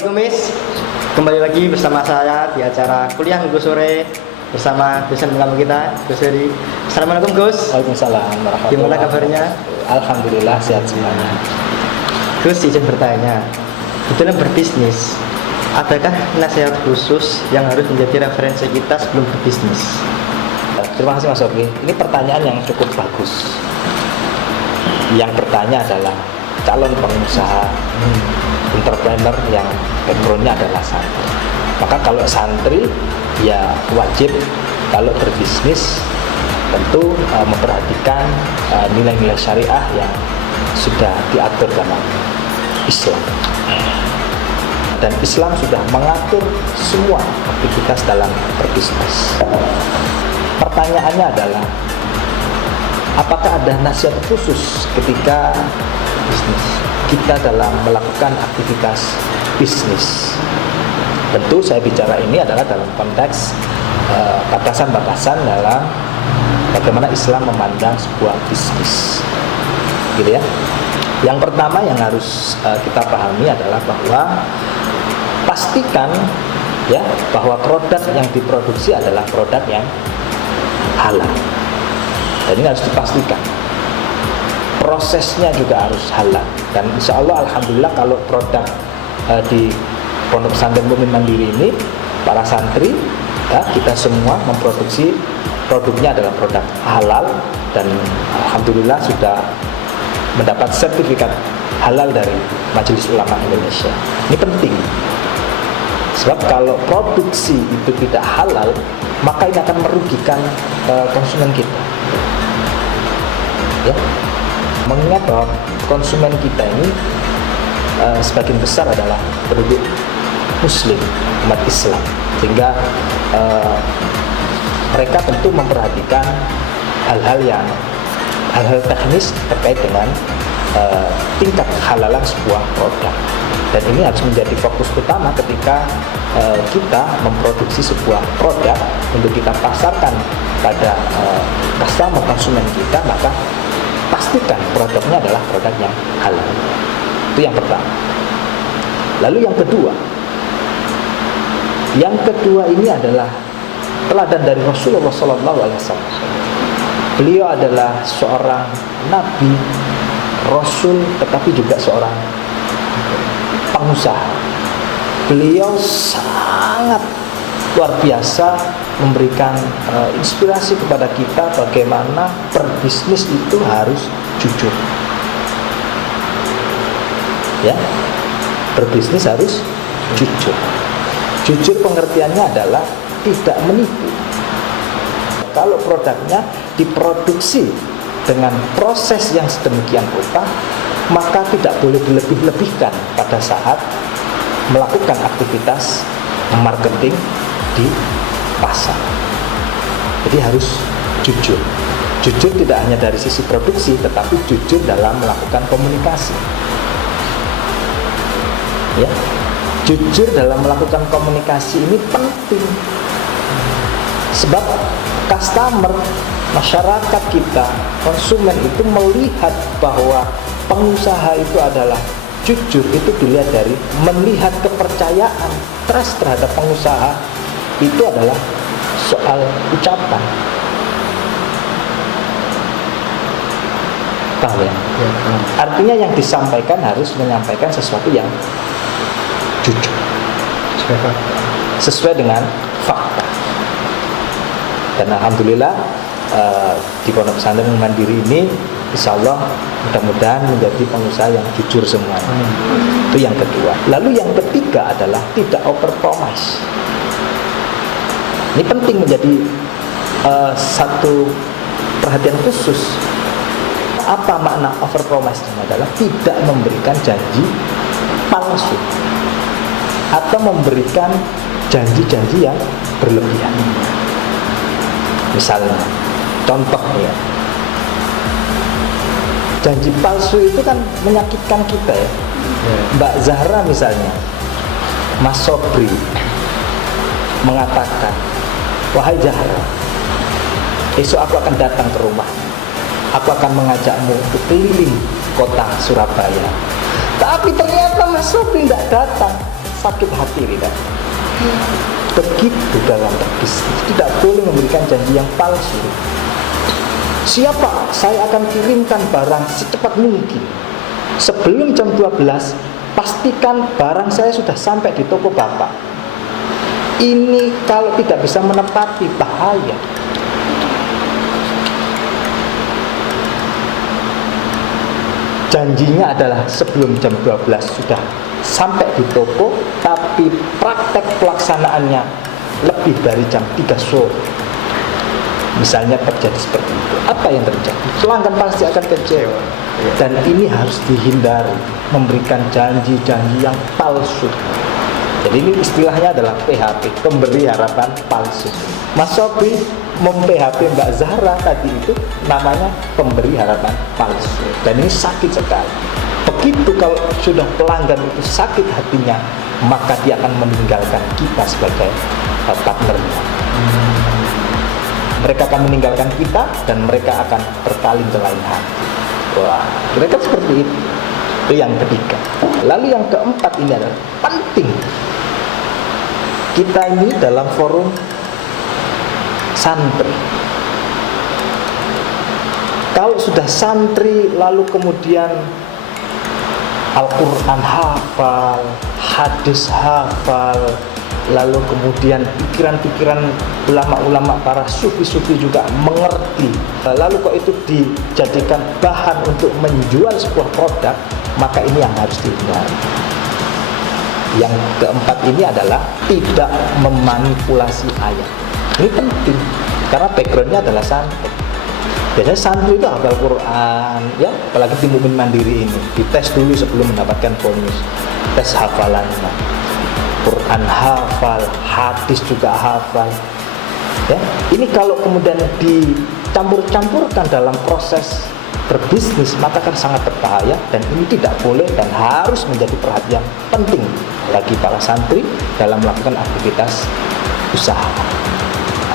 Assalamualaikum Miss. Kembali lagi bersama saya di acara Kuliah Minggu Sore bersama dosen kamu kita, Gus Heri. Assalamualaikum Gus. Waalaikumsalam warahmatullahi Gimana kabarnya? Alhamdulillah sehat semuanya. Gus, izin bertanya, di dalam berbisnis, adakah nasihat khusus yang harus menjadi referensi kita sebelum berbisnis? Terima kasih Mas Oki. Ini pertanyaan yang cukup bagus. Yang bertanya adalah calon pengusaha, entrepreneur yang backgroundnya adalah santri. Maka kalau santri ya wajib kalau berbisnis tentu memperhatikan nilai-nilai syariah yang sudah diatur dalam Islam. Dan Islam sudah mengatur semua aktivitas dalam berbisnis. Pertanyaannya adalah, apakah ada nasihat khusus ketika bisnis kita dalam melakukan aktivitas bisnis? Tentu saya bicara ini adalah dalam konteks batasan-batasan dalam bagaimana Islam memandang sebuah bisnis, gitu ya. Yang pertama yang harus kita pahami adalah bahwa pastikan ya bahwa produk yang diproduksi adalah produk yang halal. Dan ini harus dipastikan. Prosesnya juga harus halal. Dan insya Allah alhamdulillah kalau produk di Pondok Pesantren Mukmin Mandiri ini, para santri ya, kita semua memproduksi produknya adalah produk halal dan alhamdulillah sudah mendapat sertifikat halal dari Majelis Ulama Indonesia. Ini penting. Sebab kalau produksi itu tidak halal, maka ini akan merugikan konsumen kita. Ya. Mengingat bahwa konsumen kita ini sebagian besar adalah penduduk Muslim, umat Islam, sehingga mereka tentu memperhatikan hal-hal teknis terkait dengan tingkat halalan sebuah produk. Dan ini harus menjadi fokus utama ketika kita memproduksi sebuah produk untuk kita pasarkan pada customer konsumen kita, maka pastikan produknya adalah produk yang halal. Itu yang pertama. Lalu yang kedua ini adalah teladan dari Rasulullah SAW. Beliau adalah seorang nabi, rasul, tetapi juga seorang pengusaha. Beliau sangat luar biasa memberikan inspirasi kepada kita bagaimana berbisnis itu harus jujur. Ya, berbisnis harus jujur. Jujur pengertiannya adalah tidak menipu. Kalau produknya diproduksi dengan proses yang sedemikian rupa, maka tidak boleh dilebih-lebihkan pada saat melakukan aktivitas marketing di pasar. Jadi harus jujur. Jujur tidak hanya dari sisi produksi, tetapi jujur dalam melakukan komunikasi. Ya, jujur dalam melakukan komunikasi ini penting. Sebab customer, masyarakat kita, konsumen itu melihat bahwa pengusaha itu adalah jujur, itu dilihat dari melihat kepercayaan, trust terhadap pengusaha itu adalah soal ucapan. Paham ya? Artinya yang disampaikan harus menyampaikan sesuatu yang jujur, sesuai dengan fakta. Dan alhamdulillah di Pondok Pesantren Mandiri ini insya Allah mudah-mudahan menjadi pengusaha yang jujur semuanya. Itu yang kedua. Lalu yang ketiga adalah tidak overpromise. Ini penting menjadi satu perhatian khusus. Apa makna overpromise? Adalah tidak memberikan janji palsu atau memberikan janji-janji yang berlebihan. Misalnya, contoh ya, janji palsu itu kan menyakitkan kita ya. Mbak Zahra misalnya, Mas Sobri mengatakan, wahai Zahra, esok aku akan datang ke rumah, aku akan mengajakmu untuk keliling kota Surabaya. Tapi ternyata Mas Sobri tidak datang. sakit hati, tidak. Begitu dalam berbisnis, tidak boleh memberikan janji yang palsu. Siapa? Saya akan kirimkan barang secepat mungkin. Sebelum jam 12, pastikan barang saya sudah sampai di toko Bapak. Ini kalau tidak bisa menepati, bahaya. Janjinya adalah sebelum jam 12 sudah sampai di toko, tapi praktek pelaksanaannya lebih dari jam 3 sore. Misalnya terjadi seperti itu, apa yang terjadi? Pelanggan pasti akan kecewa. Dan ini harus dihindari, memberikan janji-janji yang palsu. Jadi ini istilahnya adalah PHP, pemberi harapan palsu. Mas Sobi mem-PHP Mbak Zahra tadi itu namanya pemberi harapan palsu. Dan ini sakit sekali. Begitu kalau sudah pelanggan itu sakit hatinya, maka dia akan meninggalkan kita sebagai partnernya. Mereka akan meninggalkan kita dan mereka akan berpaling ke lain hati. Wah, mereka seperti itu. Itu yang ketiga. Lalu yang keempat ini adalah penting. Kita ini dalam forum santri. Kalau sudah santri lalu kemudian Al-Quran hafal, hadis hafal, lalu kemudian pikiran-pikiran ulama-ulama para sufi-sufi juga mengerti, lalu kok itu dijadikan bahan untuk menjual sebuah produk, maka ini yang harus dihindari. Yang keempat ini adalah tidak memanipulasi ayat. Ini penting karena backgroundnya adalah santri. Biasanya santri itu hafal Quran, ya, apalagi di Mukmin Mandiri ini dites dulu sebelum mendapatkan bonus, tes hafalannya. Quran hafal, hadis juga hafal. Ya, ini kalau kemudian dicampur-campurkan dalam proses berbisnis, maka akan sangat berbahaya dan ini tidak boleh dan harus menjadi perhatian penting bagi para santri dalam melakukan aktivitas usaha.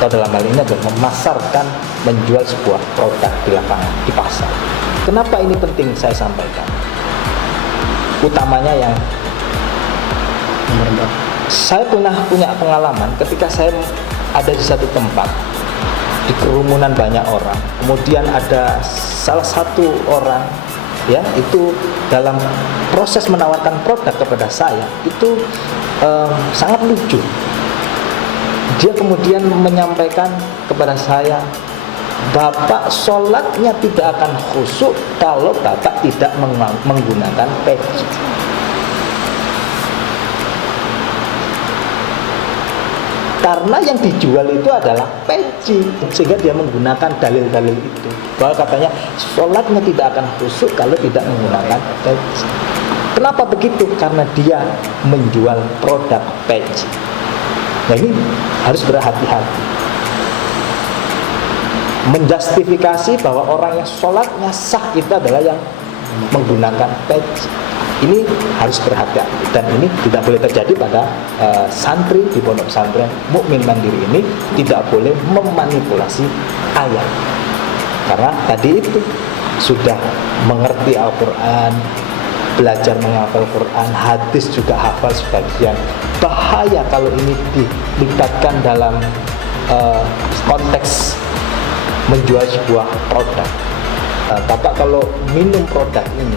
Atau dalam hal ini adalah memasarkan, menjual sebuah produk di lapangan, di pasar. Kenapa ini penting saya sampaikan? Utamanya yang saya pernah punya pengalaman ketika saya ada di satu tempat di kerumunan banyak orang, kemudian ada salah satu orang, ya, itu dalam proses menawarkan produk kepada saya itu sangat lucu. Dia kemudian menyampaikan kepada saya, Bapak sholatnya tidak akan khusyuk kalau Bapak tidak menggunakan peci. Karena yang dijual itu adalah peci, sehingga dia menggunakan dalil-dalil itu. Bahwa katanya sholatnya tidak akan khusyuk kalau tidak menggunakan peci. Kenapa begitu? Karena dia menjual produk peci. Nah, ini harus berhati-hati. Menjustifikasi bahwa orang yang sholatnya sah itu adalah yang menggunakan peci. Ini harus berhati-hati dan ini tidak boleh terjadi pada santri di pondok pesantren Mukmin Mandiri ini. Tidak boleh memanipulasi ayat, karena tadi itu sudah mengerti Al-Quran, belajar menghafal Quran, hadis juga hafal sebagian. Bahaya kalau ini dilibatkan dalam konteks menjual sebuah produk. Bapak kalau minum produk ini,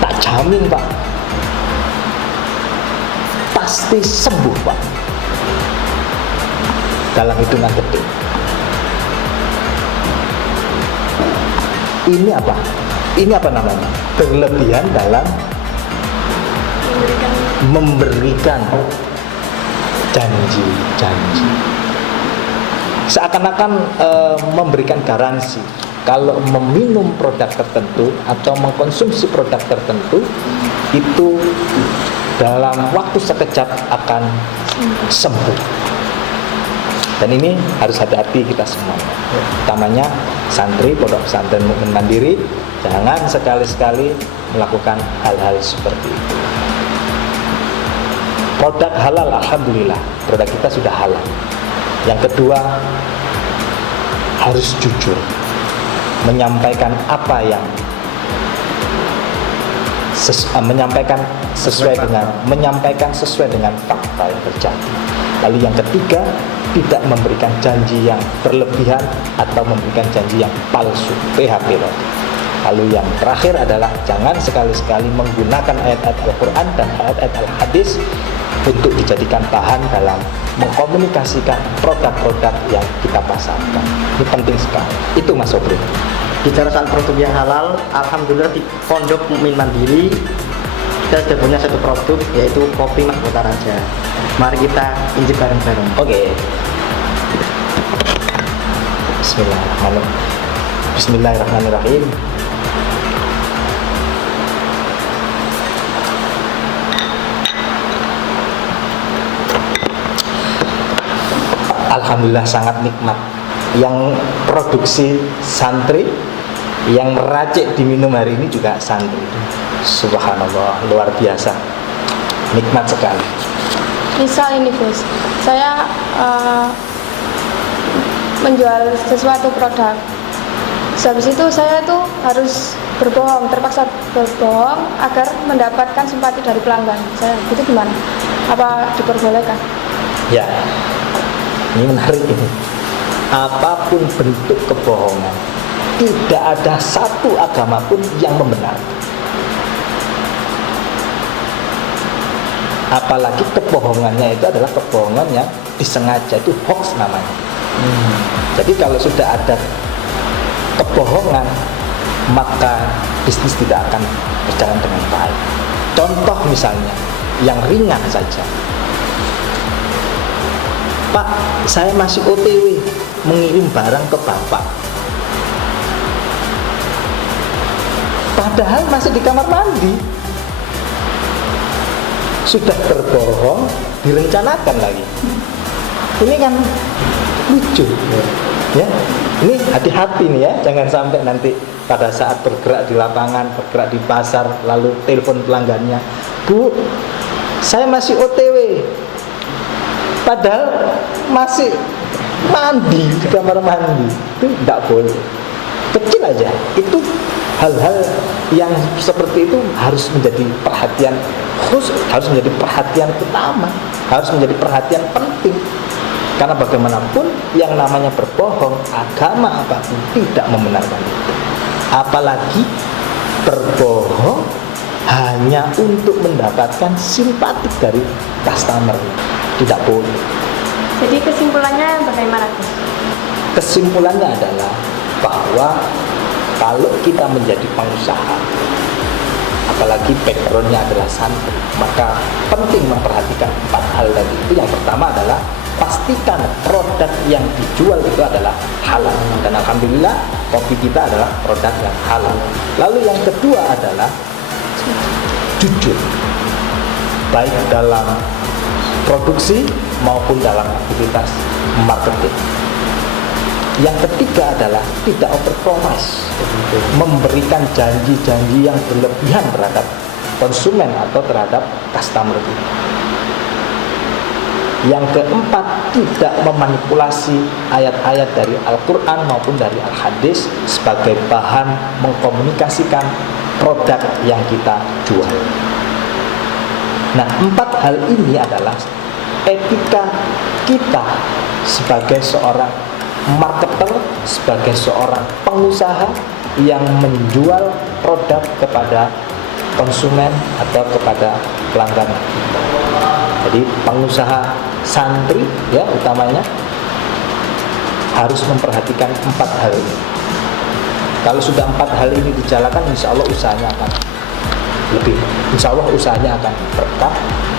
tak jamin Pak, pasti sembuh Pak, dalam hitungan detik. Ini apa? Ini apa namanya? Berlebihan dalam memberikan janji-janji. Seakan-akan memberikan garansi kalau meminum produk tertentu atau mengkonsumsi produk tertentu itu dalam waktu sekejap akan sembuh. Dan ini harus hati-hati kita semua, utamanya santri pondok pesantren Mukmin Mandiri. Jangan sekali-sekali melakukan hal-hal seperti itu. Produk halal, alhamdulillah, produk kita sudah halal. Yang kedua, harus jujur menyampaikan apa yang menyampaikan sesuai dengan fakta yang terjadi. Lalu yang ketiga, tidak memberikan janji yang berlebihan atau memberikan janji yang palsu, PHP. Lalu yang terakhir adalah jangan sekali-sekali menggunakan ayat-ayat Al-Quran dan ayat-ayat Al-Hadis untuk dijadikan bahan dalam mengkomunikasikan produk-produk yang kita pasarkan. Ini penting sekali. Itu Mas Sobri. Bicara soal produk yang halal, alhamdulillah di Pondok Mukmin Mandiri kita sudah punya satu produk, yaitu kopi Mahkota Raja. Mari kita incip bareng-bareng. Oke. Bismillahirrahmanirrahim. Alhamdulillah sangat nikmat. Yang produksi santri, yang meracik diminum hari ini juga santri. Subhanallah, luar biasa. Nikmat sekali. Misal ini Gus, saya menjual sesuatu produk. Habis itu saya tuh harus berbohong, terpaksa berbohong agar mendapatkan simpati dari pelanggan. Saya itu gimana? Apa diperbolehkan? Ya, ini menarik ini. Apapun bentuk kebohongan, tidak ada satu agama pun yang membenarkan. Apalagi kebohongannya itu adalah kebohongan yang disengaja, itu hoax namanya. Jadi kalau sudah ada kebohongan, maka bisnis tidak akan berjalan dengan baik. Contoh misalnya yang ringan saja, Pak, saya masih OTW mengirim barang ke Bapak, padahal masih di kamar mandi. Sudah berbohong, direncanakan lagi. Ini kan lucu, ya. Ini hati-hati nih ya, jangan sampai nanti pada saat bergerak di lapangan, bergerak di pasar, lalu telepon pelanggannya, Bu, saya masih OTW, padahal masih mandi di kamar mandi. Itu tidak boleh. Kecil aja. Itu hal-hal yang seperti itu harus menjadi perhatian khusus, harus menjadi perhatian utama, harus menjadi perhatian penting. Karena bagaimanapun yang namanya berbohong, agama apapun tidak membenarkan itu. Apalagi berbohong hanya untuk mendapatkan simpati dari customer, tidak boleh. Jadi kesimpulannya bagaimana Gus? Kesimpulannya adalah bahwa kalau kita menjadi pengusaha, apalagi backgroundnya adalah santri, maka penting memperhatikan 4 hal tadi. Itu yang pertama adalah pastikan produk yang dijual itu adalah halal, dan alhamdulillah kopi kita adalah produk yang halal. Lalu yang kedua adalah jujur, baik dalam produksi maupun dalam aktivitas marketing. Yang ketiga adalah tidak overpromise, memberikan janji-janji yang berlebihan terhadap konsumen atau terhadap customer kita. Yang keempat, tidak memanipulasi ayat-ayat dari Al-Quran maupun dari Al-Hadis sebagai bahan mengkomunikasikan produk yang kita jual. Nah, 4 hal ini adalah etika kita sebagai seorang marketer, sebagai seorang pengusaha yang menjual produk kepada konsumen atau kepada pelanggan. Jadi pengusaha santri ya utamanya harus memperhatikan 4 hal ini. Kalau sudah 4 hal ini dijalankan, insya Allah usahanya akan berkah,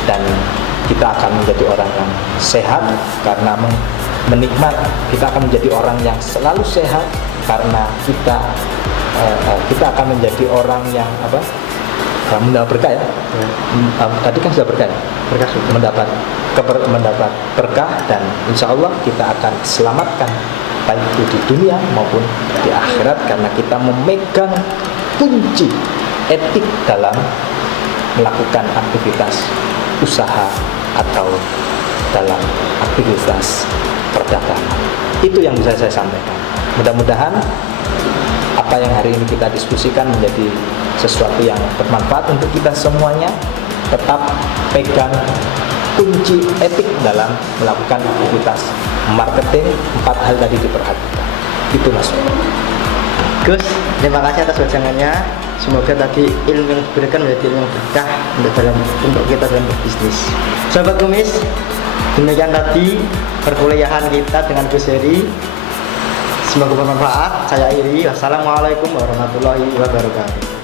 dan kita akan menjadi orang yang sehat karena menikmat. Kita akan menjadi orang yang selalu sehat karena kita akan menjadi orang yang mendapat berkah ya. Tadi kan sudah berkah ya? Berkah sudah. Mendapat berkah, dan insya Allah kita akan selamatkan baik itu di dunia maupun di akhirat, karena kita memegang kunci etik dalam melakukan aktivitas usaha atau dalam aktivitas perdagangan. Itu yang bisa saya sampaikan. Mudah-mudahan apa yang hari ini kita diskusikan menjadi sesuatu yang bermanfaat untuk kita semuanya. Tetap pegang kunci etik dalam melakukan aktivitas marketing. 4 hal tadi diperhatikan. Itu Mas. Gus, terima kasih atas wejangannya. Semoga tadi ilmu yang diberikan menjadi ilmu yang berkah untuk kita dalam berbisnis. Sahabat Kumis, demikian tadi perkuliahan kita dengan Gus Heri. Semoga bermanfaat. Saya Iri. Wassalamualaikum warahmatullahi wabarakatuh.